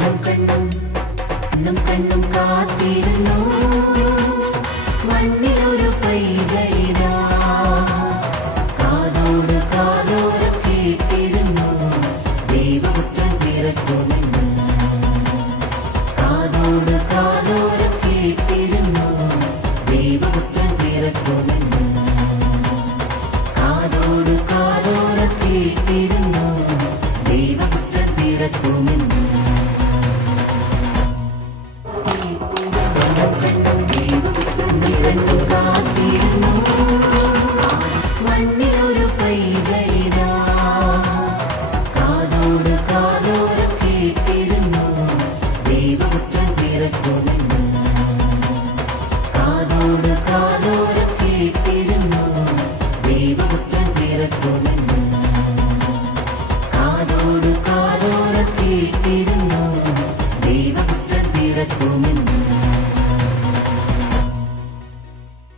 കണ്ണും കാത്തിരുന്നു മണ്ണിലൊരു പൈതലിതാ കാതോട് കാതോരം കേട്ടിരുന്നു ദൈവപുത്രൻ പിറക്കുമെന്ന് കാതോട് കാതോരം കേട്ടിരുന്നു ദൈവപുത്രൻ പിറക്കുമെന്ന് കാതോട് കാതോരം കേട്ടിരുന്നു ദൈവപുത്രൻ പിറക്കുമെന്ന് മണ്ണിലൊരു പൈതലിതാ കാതോട് കാതോരം കേട്ടിരുന്നു ദൈവപുത്രൻ പിറക്കുമെന്ന് കാതോട് കാതോരം കേട്ടിരുന്നു ദൈവപുത്രൻ പിറക്കുമെന്ന് കാതോട് കാതോരം കേട്ടിരുന്നു ദൈവപുത്രൻ പിറക്കുമെന്ന്